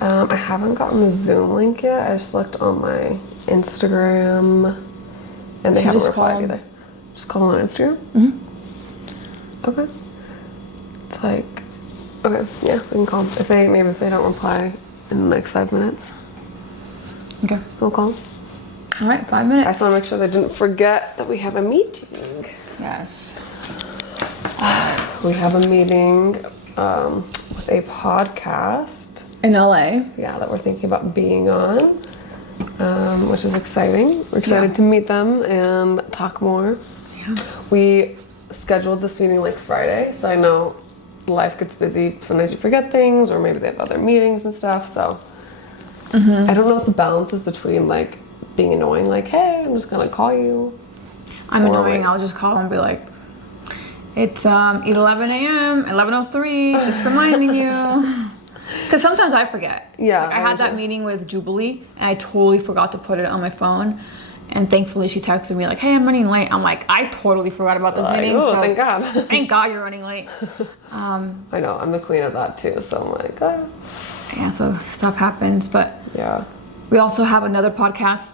I haven't gotten the Zoom link yet. I just looked on my Instagram and they haven't replied either. Just call them on Instagram? Mm-hmm. Okay. It's like, okay, yeah, we can call them. If they don't reply in the next 5 minutes. Okay. We'll call them. All right, 5 minutes. I just want to make sure they didn't forget that we have a meeting. Yes. We have a meeting with a podcast. In LA. Yeah, that we're thinking about being on, which is exciting. We're excited to meet them and talk more. Yeah. We scheduled this meeting like Friday, so I know life gets busy. Sometimes you forget things, or maybe they have other meetings and stuff, so I don't know what the balance is between like being annoying, like, hey, I'm just gonna call you. I'm annoying, I'll just call and be like, it's 11 a.m., 11:03, just reminding you. Because sometimes I forget. Yeah. Like, I had that meeting with Jubilee, and I totally forgot to put it on my phone. And thankfully, she texted me like, hey, I'm running late. I'm like, I totally forgot about this meeting. Oh, so thank God. Thank God you're running late. I know, I'm the queen of that too, so I'm like, oh. Yeah, so stuff happens. But yeah. We also have another podcast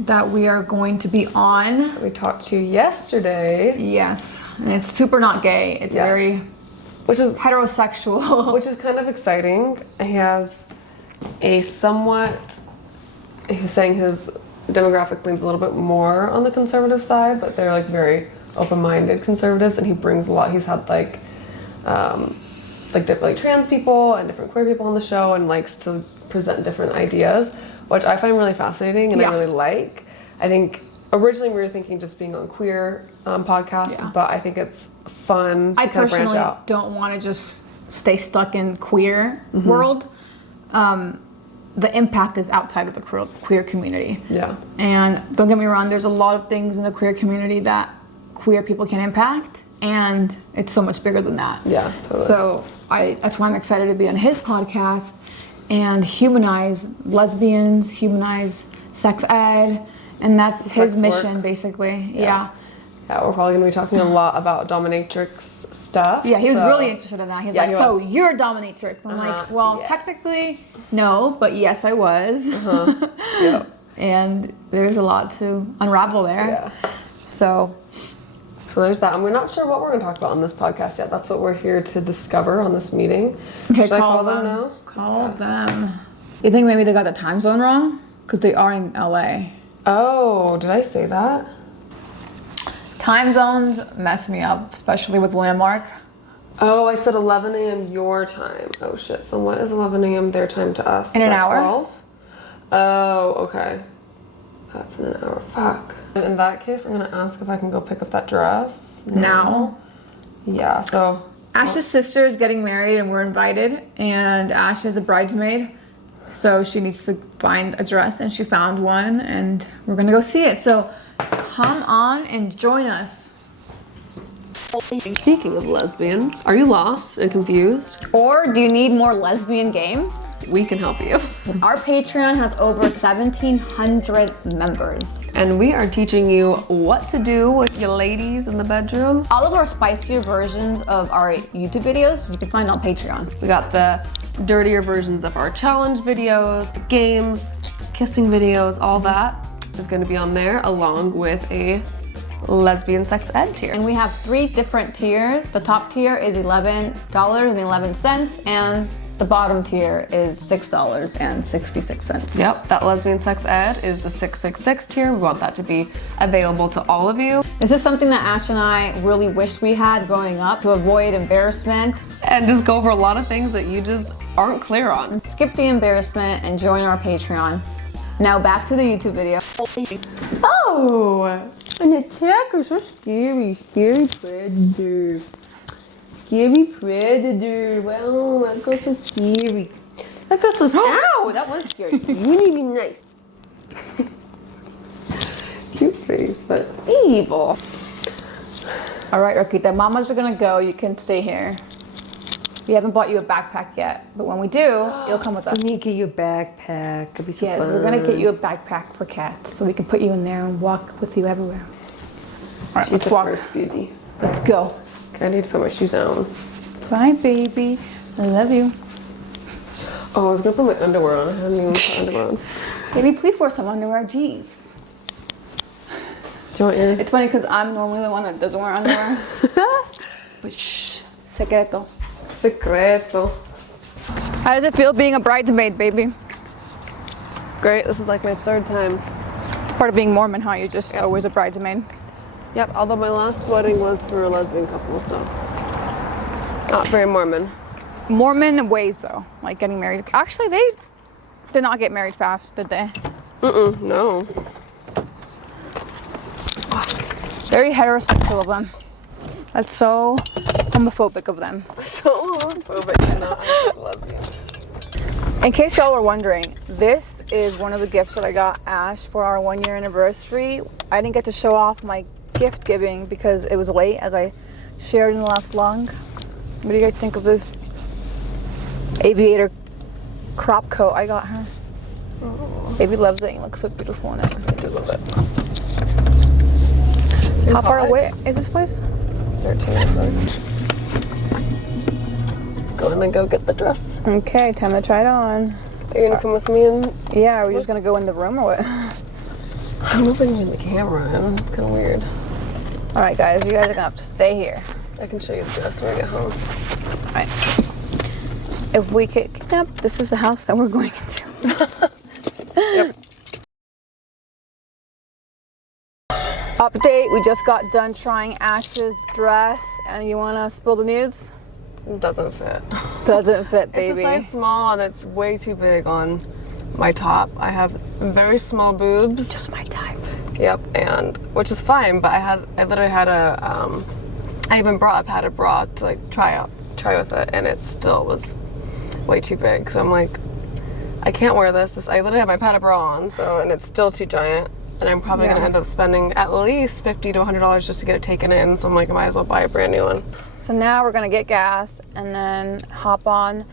that we are going to be on. We talked to yesterday. Yes, and it's super not gay. It's very... Which is heterosexual. Which is kind of exciting. He has a somewhat, he's saying his demographic leans a little bit more on the conservative side, but they're like very open-minded conservatives, and he brings a lot. He's had like trans people and different queer people on the show, and likes to present different ideas, which I find really fascinating and I really like. I think originally we were thinking just being on queer podcasts, but I think it's fun to kind of branch out. I personally don't want to just stay stuck in queer world. The impact is outside of the queer community. Yeah. And don't get me wrong, there's a lot of things in the queer community that queer people can impact, and it's so much bigger than that. Yeah, totally. So that's why I'm excited to be on his podcast and humanize lesbians, humanize sex ed, and that's his mission, basically. Yeah. Yeah, we're probably going to be talking a lot about dominatrix stuff. Yeah, he was really interested in that. He's like, so you're a dominatrix. I'm like, well, technically, no, but yes, I was. Yeah. And there's a lot to unravel there. Yeah. So there's that. And we're not sure what we're going to talk about on this podcast yet. That's what we're here to discover on this meeting. Okay, should I call them now? Call them. You think maybe they got the time zone wrong? Because they are in LA. Oh, did I say that? Time zones mess me up, especially with Landmark. Oh, I said 11 a.m. your time. Oh shit, so what is 11 a.m. their time to us? In an hour? 12? Oh, okay. That's in an hour. Fuck. In that case, I'm gonna ask if I can go pick up that dress. Now? Yeah, so... Ash's sister is getting married and we're invited, and Ash is a bridesmaid, so she needs to find a dress, and she found one, and we're gonna go see it. So come on and join us. Speaking of lesbians, are you lost and confused? Or do you need more lesbian game? We can help you. Our Patreon has over 1,700 members. And we are teaching you what to do with your ladies in the bedroom. All of our spicier versions of our YouTube videos, you can find on Patreon. We got the dirtier versions of our challenge videos, the games, kissing videos, all that is going to be on there, along with a lesbian sex ed tier. And we have 3 different tiers. The top tier is $11.11, and the bottom tier is $6.66. Yep, that lesbian sex ed is the 666 tier. We want that to be available to all of you. This is something that Ash and I really wished we had growing up to avoid embarrassment. And just go over a lot of things that you just aren't clear on. Skip the embarrassment and join our Patreon. Now back to the YouTube video. Oh, an attacker, so scary, scary predator. Scary predator. Wow, that girl's so scary. That girl's so scary. Ow, that was scary. You need to be nice. Cute face, but evil. All right, Rakita, mamas are gonna go. You can stay here. We haven't bought you a backpack yet, but when we do, you'll come with us. We need to get you a backpack. It'll be so fun. We're gonna get you a backpack for cats, so we can put you in there and walk with you everywhere. All right, She's the first beauty. Let's go. Okay, I need to put my shoes on. Bye, baby. I love you. Oh, I was gonna put my underwear on. I hadn't even put underwear on. Maybe please wear some underwear. Jeez. Do you want your... It's funny because I'm normally the one that doesn't wear underwear. But shh, secreto. Secreto. How does it feel being a bridesmaid, baby? Great. This is like my 3rd time. It's part of being Mormon, huh? You're just always a bridesmaid. Yep. Although my last wedding was for a lesbian couple, so not very Mormon. Mormon ways though, like getting married. Actually, they did not get married fast, did they? No. Very heterosexual of them. That's so homophobic of them. So homophobic and not lesbian. In case y'all were wondering, this is one of the gifts that I got Ash for our 1-year anniversary. I didn't get to show off my gift giving because it was late, as I shared in the last vlog. What do you guys think of this aviator crop coat I got her? Oh. Baby loves it. It looks so beautiful in it. I do love it. How far away is this place? 13 minutes. Going to go get the dress. Okay, time to try it on. Are you gonna come with me? And yeah, are we just gonna go in the room or what? I don't know if I can get the camera in. It's kind of weird. All right, guys, you guys are gonna have to stay here. I can show you the dress when I get home. All right. If we get kidnapped, this is the house that we're going into. Yep. Update, we just got done trying Ash's dress, and you wanna spill the news? It doesn't fit. Doesn't fit, baby. It's a size small and it's way too big on my top. I have very small boobs. Just my type. Yep, and which is fine, but I literally had a I even brought a padded bra to like try with it, and it still was way too big. So I'm like, I can't wear this. I literally have my padded bra on, so, and it's still too giant. And I'm probably gonna end up spending at least $50 to $100 just to get it taken in. So I'm like, I might as well buy a brand new one. So now we're gonna get gas and then hop on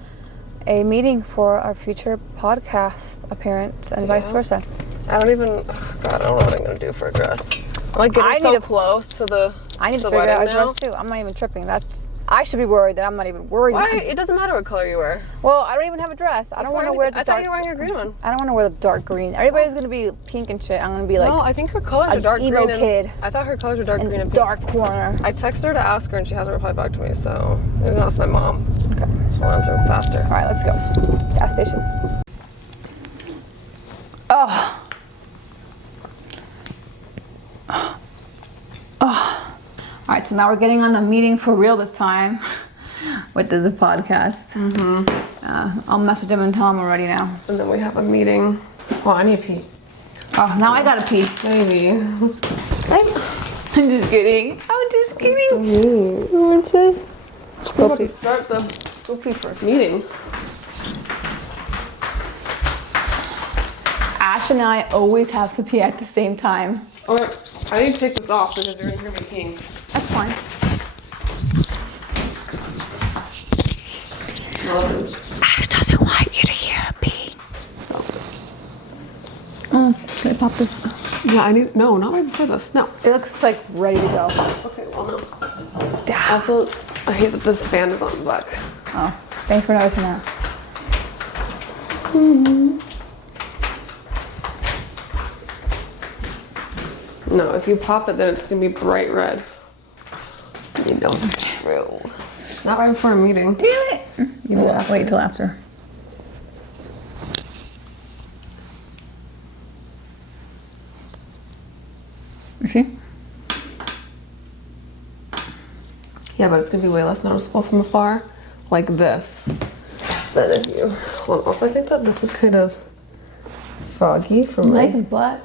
a meeting for our future podcast appearance and vice versa. I don't even, oh God, I don't know what I'm gonna do for a dress. I'm like getting so close to the I need to figure out a dress too. I'm not even tripping. I should be worried that I'm not even worried. Why? It doesn't matter what color you wear. Well, I don't even have a dress. I don't want to wear the dark. I thought you were wearing your green one. I don't want to wear the dark green. Everybody's gonna be pink and shit. I'm gonna be like, no, I think her colors are dark green. Emo kid. I thought her colors were dark green and pink. Dark corner. I texted her to ask her and she hasn't replied back to me, so maybe that's my mom. Okay. She'll answer faster. All right, let's go. Gas station. Oh. Oh. All right, so now we're getting on a meeting for real this time with this podcast. I'll message him and tell him already now. And then we have a meeting. Oh, I need to pee. Oh, now I gotta pee. Maybe. I'm just kidding. I'm just kidding. Go pee. Start the go pee first meeting. Ash and I always have to pee at the same time. Okay, I need to take this off because you're gonna hear me peeing. That's fine. Ash doesn't want you to hear her pee. So. Can I pop this? Yeah, I need, no, not right before this, no. It looks like ready to go. Okay, well, no. Also, I hate that this fan is on the back. Oh, thanks for noticing that. No, if you pop it, then it's gonna be bright red. You know it's true. Not right before a meeting. Damn it! You will wait till after. You see? Yeah, but it's gonna be way less noticeable from afar, like this, than if you. Well, also I think that this is kind of foggy for me. Nice and black.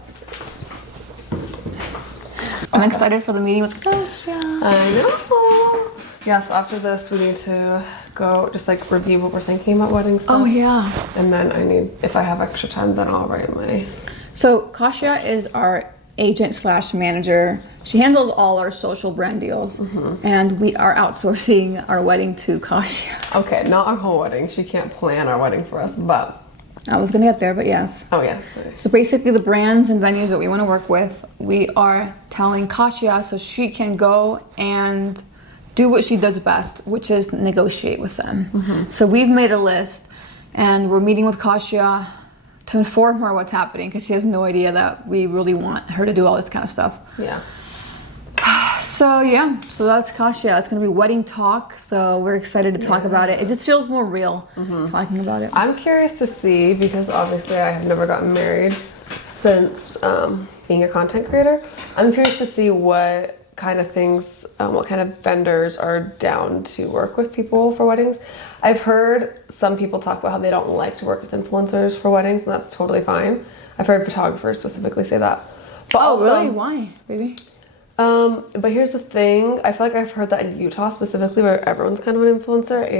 I'm excited for the meeting with Kashia. I know. Yeah, so after this we need to go just like review what we're thinking about wedding stuff. Oh yeah. And then I need, if I have extra time, then I'll write my. So Kashia is our agent / manager. She handles all our social brand deals, and we are outsourcing our wedding to Kashia. Okay, not our whole wedding. She can't plan our wedding for us, but. I was gonna get there, but yes. Oh yeah, sorry. So basically the brands and venues that we want to work with, we are telling Kashia so she can go and do what she does best, which is negotiate with them. So we've made a list. And we're meeting with Kashia to inform her what's happening because she has no idea that we really want her to do all this kind of stuff. Yeah. So yeah, so that's Kashia. It's gonna be wedding talk, so we're excited to talk about it. It just feels more real talking about it. I'm curious to see, because obviously I have never gotten married since being a content creator. I'm curious to see what kind of things, what kind of vendors are down to work with people for weddings. I've heard some people talk about how they don't like to work with influencers for weddings, and that's totally fine. I've heard photographers specifically say that. But also, really? Why, baby? But here's the thing. I feel like I've heard that in Utah specifically, where everyone's kind of an influencer,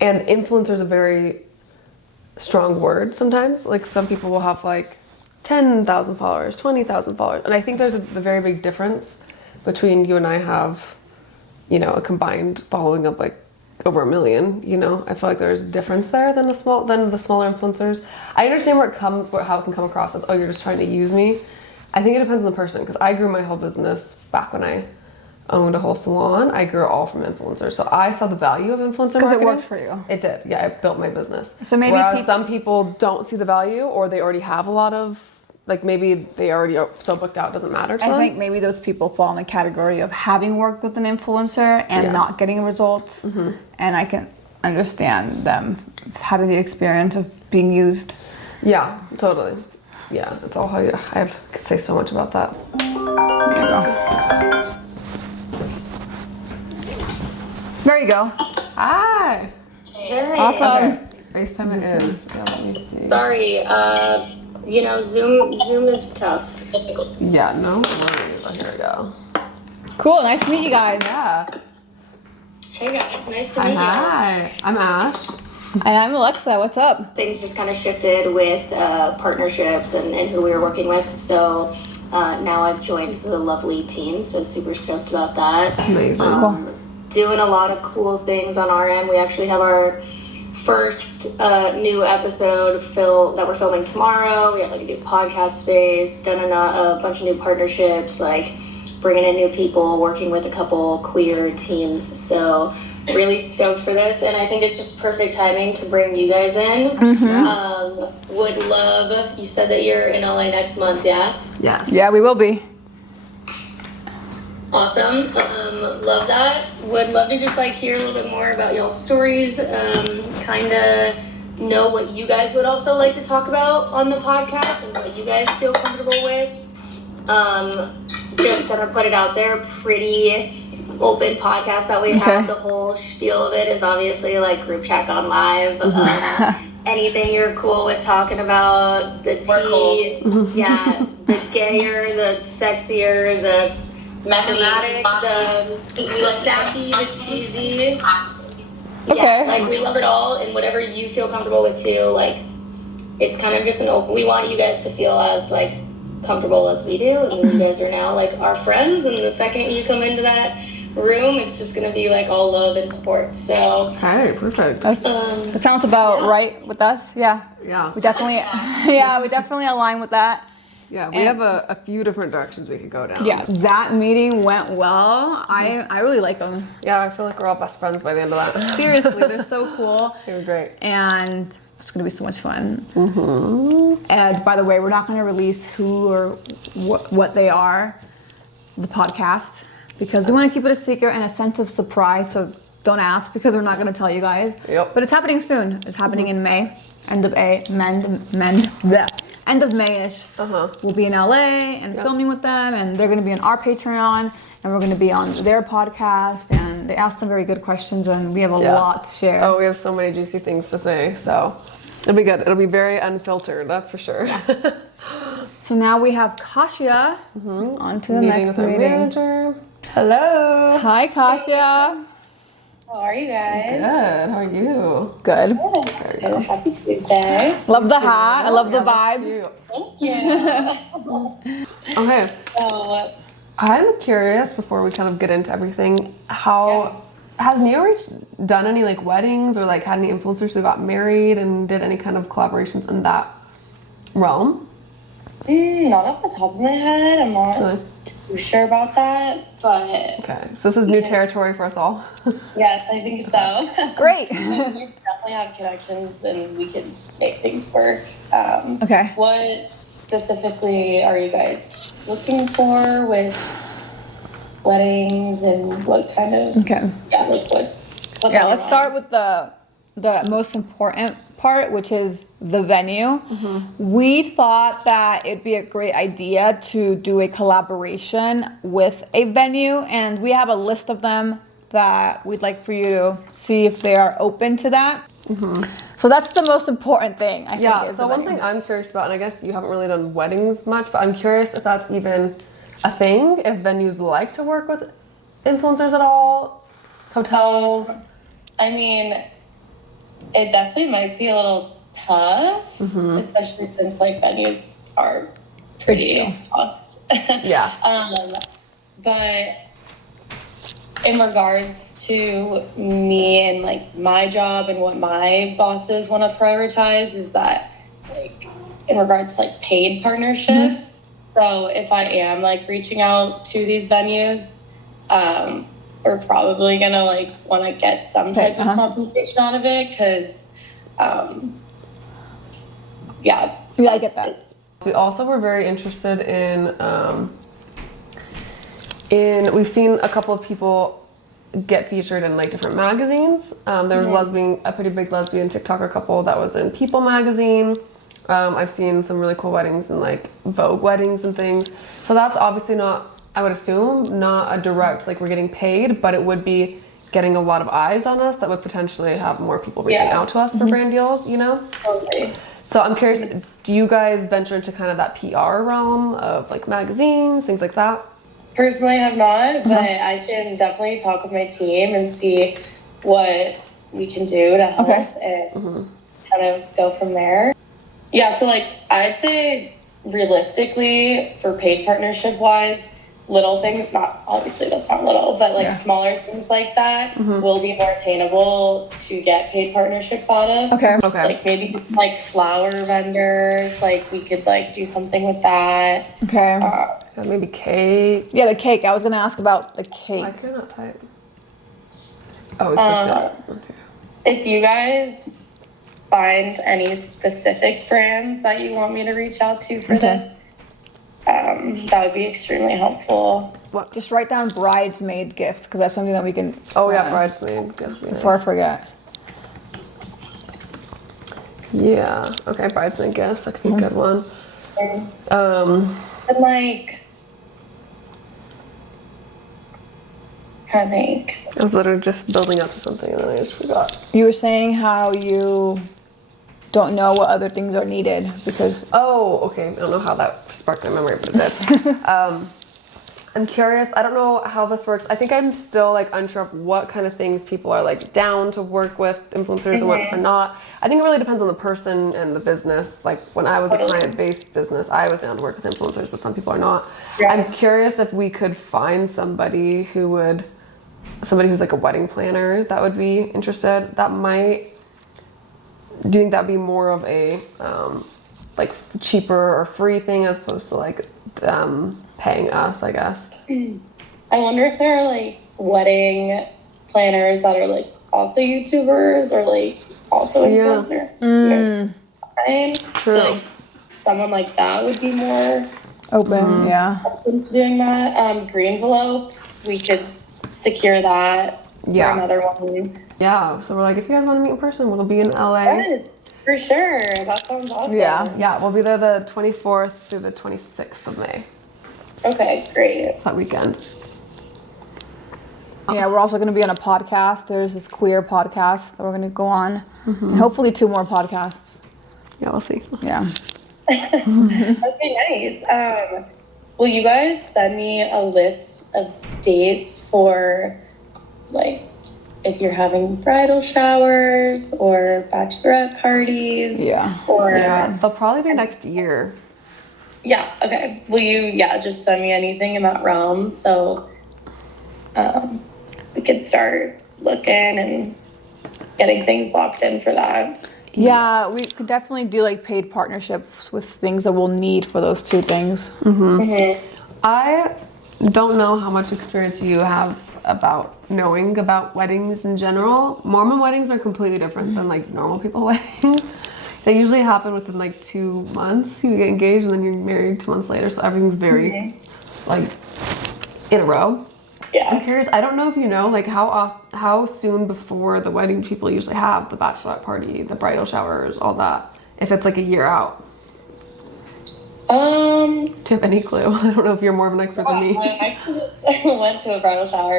and influencer is a very strong word sometimes. Like some people will have like 10,000 followers, 20,000 followers, and I think there's a very big difference between you and I have, you know, a combined following of like over 1 million. You know, I feel like there's a difference there than the smaller influencers. I understand how it can come across as, oh, you're just trying to use me. I think it depends on the person, because I grew my whole business back when I owned a whole salon. I grew it all from influencers, so I saw the value of influencer marketing. Because it worked for you. It did, yeah. I built my business. So maybe whereas some people don't see the value, or they already have a lot of, like maybe they already are so booked out, it doesn't matter to them. I think maybe those people fall in the category of having worked with an influencer and not getting results, and I can understand them having the experience of being used. Yeah, totally. Yeah, it's all how you. I could say so much about that. There you go. Hi. Hey. Awesome. Okay. FaceTime it is. Yeah, let me see. Sorry, you know, Zoom is tough. Yeah, no worries. Oh, here we go. Cool. Nice to meet you guys. Yeah. Hey guys, nice to meet you. Hi. I'm Ash. And I'm Alexa. What's up? Things just kind of shifted with partnerships and who we were working with. So now I've joined the lovely team. So super stoked about that. Amazing. Doing a lot of cool things on our end. We actually have our first new episode that we're filming tomorrow. We have like a new podcast space, done a bunch of new partnerships, like bringing in new people, working with a couple queer teams. So really stoked for this, and I think it's just perfect timing to bring you guys in. Would love, you said that you're in LA next month, yeah? Yes. Yeah, we will be. Awesome. Love that. Would love to just like hear a little bit more about y'all's stories, kind of know what you guys would also like to talk about on the podcast and what you guys feel comfortable with. Just gonna put it out there, pretty open podcast that we have. The whole spiel of it is obviously like group chat gone live. Anything you're cool with talking about, the tea, yeah, the gayer, the sexier, the dramatic, the sappy, the cheesy. Yeah, like we love it all, and whatever you feel comfortable with too. Like it's kind of just an open. We want you guys to feel as like comfortable as we do, and you guys are now like our friends. And the second you come into that room, it's just gonna be like all love and support. So Okay, perfect. That sounds about right with us. Yeah. Yeah. We definitely, we definitely align with that. Yeah, we have a few different directions we could go down. Yeah, that meeting went well. I really like them. Yeah, I feel like we're all best friends by the end of that. Seriously, they're so cool. They were great. And it's going to be so much fun. And by the way, we're not going to release who or what they are, the podcast, because we want to keep it a secret and a sense of surprise. So don't ask, because we're not going to tell you guys. Yep. But it's happening soon. It's happening in May, end of May-ish. We'll be in LA and filming with them, and they're going to be on our Patreon, and we're going to be on their podcast, and they asked some very good questions, and we have a lot to share. Oh, we have so many juicy things to say, so it'll be good. It'll be very unfiltered, that's for sure. So now we have Kashia on to the next with our meeting. manager. Hello. Hi, Kashia. How are you guys? Good. How are you? Good. Good. Happy Tuesday. Love the hat. I love the vibe. Cute. Thank you. Okay. So, I'm curious, before we kind of get into everything, how has Neo Reach done any like weddings or like had any influencers who got married and did any kind of collaborations in that realm? not off the top of my head. I'm not too sure about that, but okay. So this is new territory for us all. yes, I think so. Great. You're definitely definitely have connections and we can make things work. Okay. What specifically are you guys looking for with weddings and what kind of, let's start with the most important part, which is the venue. We thought that it'd be a great idea to do a collaboration with a venue, and we have a list of them that we'd like for you to see if they are open to that. So that's the most important thing, I think. Yeah, so one thing I'm curious about, and I guess you haven't really done weddings much, but I'm curious if that's even a thing, if venues like to work with influencers at all, hotels. I mean, it definitely might be a little tough, especially since like venues are pretty cost. Yeah. But in regards to me and like my job and what my bosses want to prioritize is that like in regards to like paid partnerships. So if I am like reaching out to these venues, we're probably gonna like want to get some type of compensation out of it because I get that. We also were very interested in we've seen a couple of people get featured in like different magazines. There was a pretty big lesbian TikToker couple that was in People magazine. I've seen some really cool weddings in like Vogue weddings and things. So that's obviously not, I would assume, not a direct, like we're getting paid, but it would be getting a lot of eyes on us that would potentially have more people reaching out to us for brand deals, you know? Totally. So I'm curious, do you guys venture into kind of that PR realm of like magazines, things like that? Personally, I have not, but I can definitely talk with my team and see what we can do to help and kind of go from there. Yeah, so like I'd say realistically for paid partnership wise, little things, not obviously that's not little, but like smaller things like that will be more attainable to get paid partnerships out of. Okay. Like maybe like flower vendors, like we could like do something with that. Okay. Maybe cake. Yeah, the cake. I was gonna ask about the cake. Why can I not type? Oh, we clicked it. Okay. If you guys find any specific brands that you want me to reach out to for this, that would be extremely helpful. What? Just write down bridesmaid gifts because that's something that we can. Oh yeah, bridesmaid gifts. Before I forget. Yeah. Okay, bridesmaid gifts. That could be a good one. And like, I think I was literally just building up to something and then I just forgot. You were saying how you don't know what other things are needed because... Oh, okay. I don't know how that sparked my memory, but it did. I'm curious. I don't know how this works. I think I'm still like unsure of what kind of things people are like down to work with influencers and what are not. I think it really depends on the person and the business. Like when I was a client-based business, I was down to work with influencers, but some people are not. Yeah. I'm curious if we could find somebody who's like a wedding planner that would be interested. That might... Do you think that'd be more of a like cheaper or free thing as opposed to like paying us, I guess? I wonder if there are like wedding planners that are like also YouTubers or like also influencers. True. Like, someone like that would be more open open to doing that. Greenvelope, we could secure that for another one. Yeah, so we're like, if you guys want to meet in person, we'll be in LA. Yes, for sure. That sounds awesome. Yeah, we'll be there the 24th through the 26th of May. Okay, great. That weekend. Yeah, we're also going to be on a podcast. There's this queer podcast that we're going to go on. And hopefully 2 more podcasts. Yeah, we'll see. Yeah. Okay, nice. Will you guys send me a list of dates for, like, if you're having bridal showers or bachelorette parties? They'll probably be next year. Yeah, okay. Will you, just send me anything in that realm so we could start looking and getting things locked in for that. Yeah, we could definitely do like paid partnerships with things that we'll need for those 2 things. I don't know how much experience you have about knowing about weddings in general. Mormon weddings are completely different than like normal people weddings. They usually happen within like 2 months. You get engaged and then you're married 2 months later. So everything's very like in a row. Yeah. I'm curious, I don't know if you know, like how soon before the wedding people usually have the bachelorette party, the bridal showers, all that. If it's like a year out. Do you have any clue? I don't know if you're more of an expert than me. I actually just went to a bridal shower.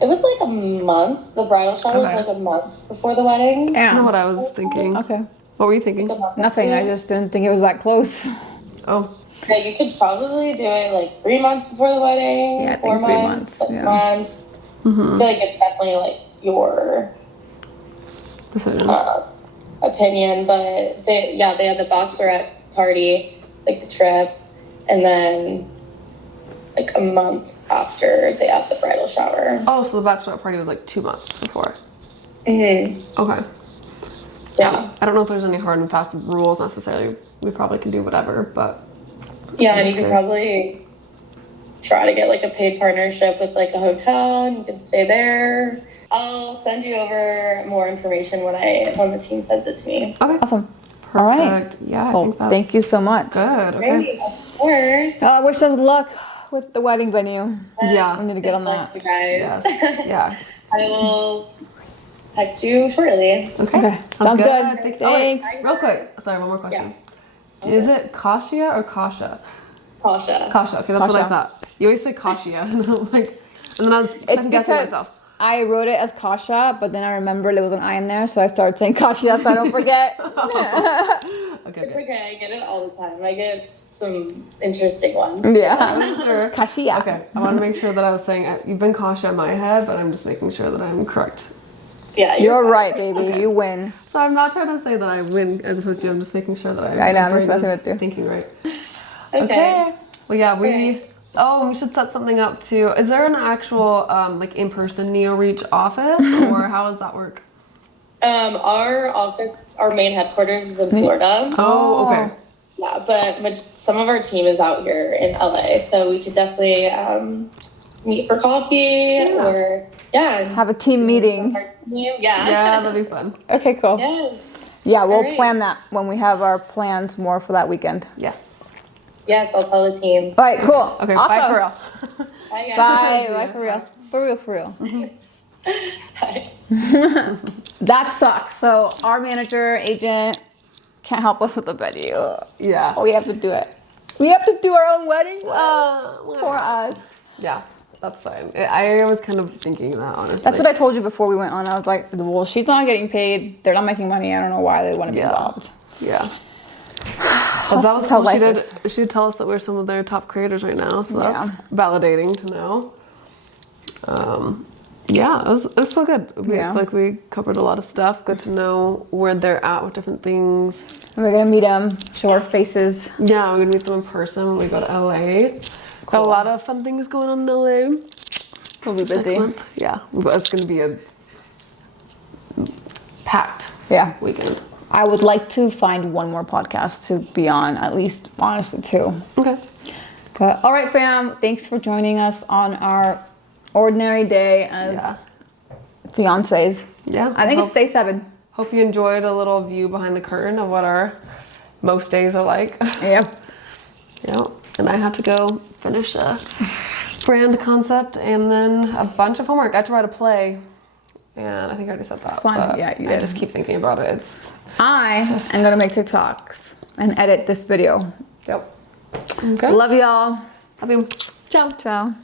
It was like a month. The bridal shower was like a month before the wedding. I don't know what I was thinking. Okay. What were you thinking? Nothing. I just didn't think it was that close. Oh. Yeah, you could probably do it like 3 months before the wedding. Yeah, I think 4 3 months. months. Like Yeah. month. I feel like it's definitely like your Decision. opinion, but they had the bachelorette party, like the trip, and then like a month after they had the bridal shower. Oh, so the bachelorette party was like 2 months before. Mm-hmm. Okay. Yeah. I don't know if there's any hard and fast rules necessarily. We probably can do whatever, but Yeah, and you could probably try to get like a paid partnership with like a hotel, and you can stay there. I'll send you over more information when the team sends it to me. okay. Awesome. Perfect. All right. Yeah, I Well, think that's thank you so much. good. Okay. Great, of course. Wish us luck with the wedding venue. Yeah. We need to get on Thanks, that. you guys. Yes. Yeah. I will text you shortly. Okay. Sounds good. Thanks. Thanks. Real quick. Sorry, one more question. Is it Kashia or Kasha? Kasha. Kasha. Okay, that's what I Kasha. thought. You always say Kashia, and I'm like, and then I was second guessing myself. I wrote it as Kasha, but then I remembered there was an I in there, so I started saying Kashia so I don't forget. Okay. It's okay, I get it all the time. I get some interesting ones. Yeah. Sure. Kashia. Okay. I want to make sure that I was saying you've been Kasha in my head, but I'm just making sure that I'm correct. Yeah, You're right, baby. You win. So I'm not trying to say that I win as opposed to I'm just making sure that I know, I'm just my brain messing is with you. thinking right. Okay. Well, yeah, Okay. we should set something up too. Is there an actual like in-person Neo Reach office, or how does that work? Our main headquarters is in Florida. Oh, okay. Yeah, but some of our team is out here in LA, so we could definitely meet for coffee or Have a team meeting. Yeah. Yeah, that'd be fun. Okay, cool. Yes. Yeah, we'll Alright. plan that when we have our plans more for that weekend. Yes. Yes, I'll tell the team. All right, cool. Okay. Awesome. Bye for real. Bye, guys. Bye. Bye for real. For real, for real. Bye. That sucks. So our manager, agent, can't help us with the venue. Yeah. We have to do it. We have to do our own wedding for us. Yeah, that's fine. I was kind of thinking that, honestly. That's what I told you before we went on. I was like, well, she's not getting paid. They're not making money. I don't know why they want to be involved. Yeah. But that was how cool. life is. She did tell us that we're some of their top creators right now, so that's validating to know. Yeah, it was so good. We covered a lot of stuff. Good to know where they're at with different things. And we're gonna meet them, show our faces. Yeah, we're gonna meet them in person when we go to LA. Got a lot of fun things going on in LA. We'll be busy. Month. Yeah, but it's gonna be a packed weekend. I would like to find one more podcast to be on, at least honestly 2. Okay. All right, fam. Thanks for joining us on our ordinary day as fiancés. Yeah. I think it's day 7. Hope you enjoyed a little view behind the curtain of what our most days are like. Yep. Yeah. And I have to go finish a brand concept and then a bunch of homework. I have to write a play. And I think I already said that. Fun. But Yeah, you I did. just keep thinking about it. I am gonna make TikToks and edit this video. Yep. Okay. Love y'all. Love you. Ciao. Ciao.